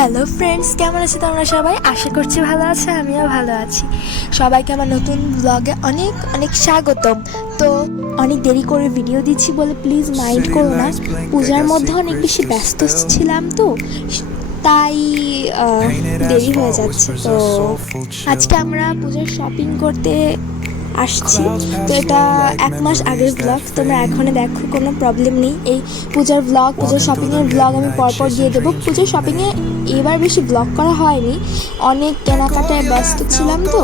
Hello friends, কেমন আছো তোমরা সবাই? আশা করছি ভালো আছো, আমিও ভালো আছি। সবাইকে আমার নতুন ব্লগে অনেক অনেক স্বাগতম। তো অনেক দেরি করে ভিডিও দিচ্ছি বলে প্লিজ মাইন্ড করো না। পূজার মধ্যে অনেক বেশি ব্যস্ত ছিলাম, তো তাই দেরি হয়ে যাচ্ছে। তো আজকে আমরা পূজার শপিং করতে আসছি। তো এটা 1 মাস আগের ব্লগ, তোমরা এখনই দেখো, কোনো প্রবলেম নেই। এই পূজার ব্লগ, পূজার শপিংয়ের ব্লগ আমি পরপর দিয়ে দেবো। পূজার শপিংয়ে এবার বেশি ব্লগ করা হয়নি, অনেক কেনাকাটায় ব্যস্ত ছিলাম। তো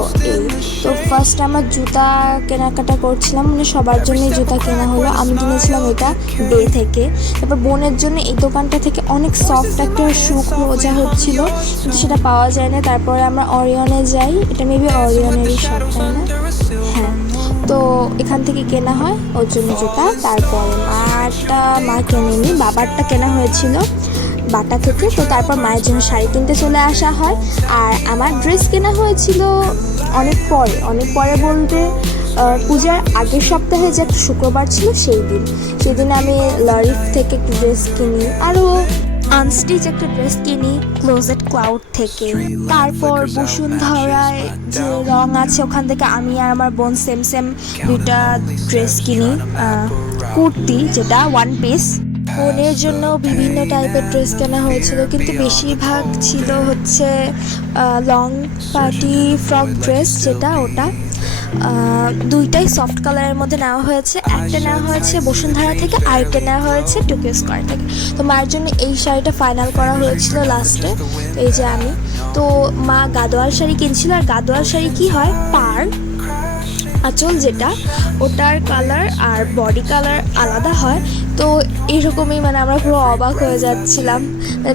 ফার্স্ট আমার জুতা কেনাকাটা করছিলাম, মানে সবার জন্যই জুতা কেনা হলো। আমি কিনেছিলাম এটা ডে থেকে। তারপর বোনের জন্য এই দোকানটা থেকে অনেক সফট একটা শু খোঁজা হচ্ছিল, কিন্তু সেটা পাওয়া যায় না। তারপরে আমরা অরিয়নে যাই, এটা মেবি অরিয়নেরই শপ, তাই না? হ্যাঁ, তো এখান থেকে কেনা হয় ওর জন্য জুতা। তারপর মা কেনেনি, বাবারটা কেনা হয়েছিল বাটা থেকে। তো তারপর মায়ের জন্য শাড়ি কিনতে চলে আসা হয়। আর আমার ড্রেস কেনা হয়েছিল অনেক পরে বলতে পূজার আগের সপ্তাহে যে একটা শুক্রবার ছিল সেই দিন আমি লরিফ থেকে একটা ড্রেস কিনি, আরও আনস্টিচ একটা ড্রেস কিনি ক্লোজেট ক্লাউড থেকে। তারপর বসুন্ধরায় যে রং আছে ওখান থেকে আমি আর আমার বোন সেম দুইটা ড্রেস কিনি, কুর্তি যেটা ওয়ান পিস। বোনের জন্য বিভিন্ন টাইপের ড্রেস কেনা হয়েছিল, কিন্তু বেশিরভাগ ছিল হচ্ছে লং পার্টি ফ্রক ড্রেস, যেটা ওটা দুইটাই সফট কালারের মধ্যে নেওয়া হয়েছে। একটা নেওয়া হয়েছে বসুন্ধরা থেকে, আরেকটা নেওয়া হয়েছে টোকিও স্কয়ার থেকে। তো মায়ের জন্য এই শাড়িটা ফাইনাল করা হয়েছিল লাস্টে। এই যে আমি, তো মা গাদোয়াল শাড়ি কিনছিল। আর গাদোয়াল শাড়ি কি হয়, পার আঁচল যেটা, ওটার কালার আর বডি কালার আলাদা হয়। তো এরকমই, মানে আমরা পুরো অবাক হয়ে যাচ্ছিলাম।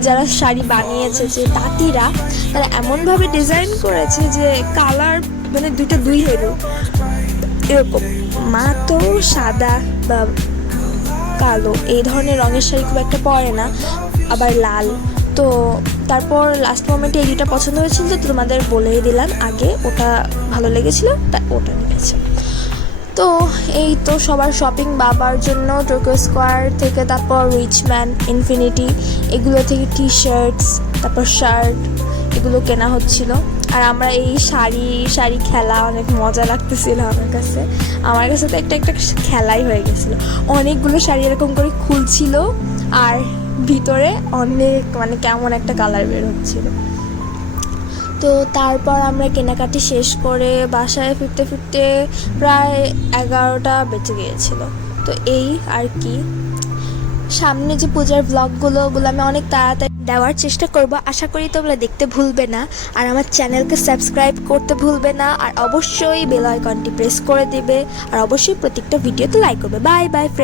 যারা শাড়ি বানিয়েছে, যে তাঁতিরা, তারা এমনভাবে ডিজাইন করেছে যে কালার মানে দুই হেরু এরকম। মা তো সাদা বা কালো এই ধরনের রঙের শাড়ি খুব একটা পরে না, আবার লাল। তো তারপর লাস্ট মোমেন্টে এই দুটা পছন্দ হয়েছিল, তো তোমাদের বলেই দিলাম আগে, ওটা ভালো লেগেছিল তাই ওটা নিয়েছে। তো এই তো সবার শপিং, বাবার জন্য টোকিও স্কয়ার থেকে, তারপর রিচম্যান, ইনফিনিটি, এগুলো থেকে টি শার্টস, তারপর শার্ট, এগুলো কেনা হচ্ছিল। আর আমরা এই শাড়ি খেলা অনেক মজা লাগতেছিল আমার কাছে তো একটা খেলাই হয়ে গেছিলো। অনেকগুলো শাড়ি এরকম করে খুলছিল, আর ভিতরে অনেক মানে কেমন একটা কালার বের হচ্ছিল। তো তারপর আমরা কেনাকাটি শেষ করে বাসায় ফিরতে প্রায় 11টা বেজে গিয়েছিল। তো এই আর কি, সামনে যে পূজার ব্লগগুলো আমি অনেক তাড়াতাড়ি দেওয়ার চেষ্টা করব। আশা করি তোমরা দেখতে ভুলবে না, আর আমার চ্যানেলকে সাবস্ক্রাইব করতে ভুলবে না, আর অবশ্যই বেল আইকনটি প্রেস করে দেবে, আর অবশ্যই প্রত্যেকটা ভিডিওতে লাইক করবে। Bye bye.